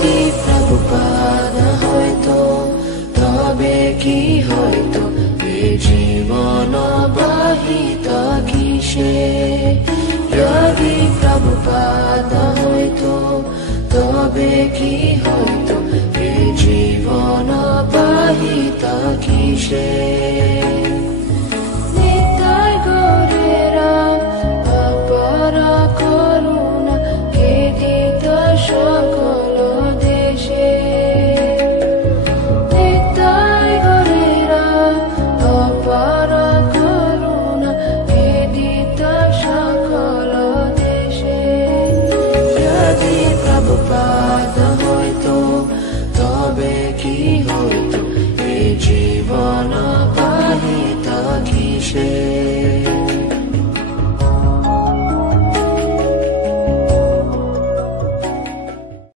যদি প্রভুপাদ হয়তো তবে কি হয়তো এ জীবন বাহিত কিসে। যদি প্রভুপাদ হয়তো তবে কি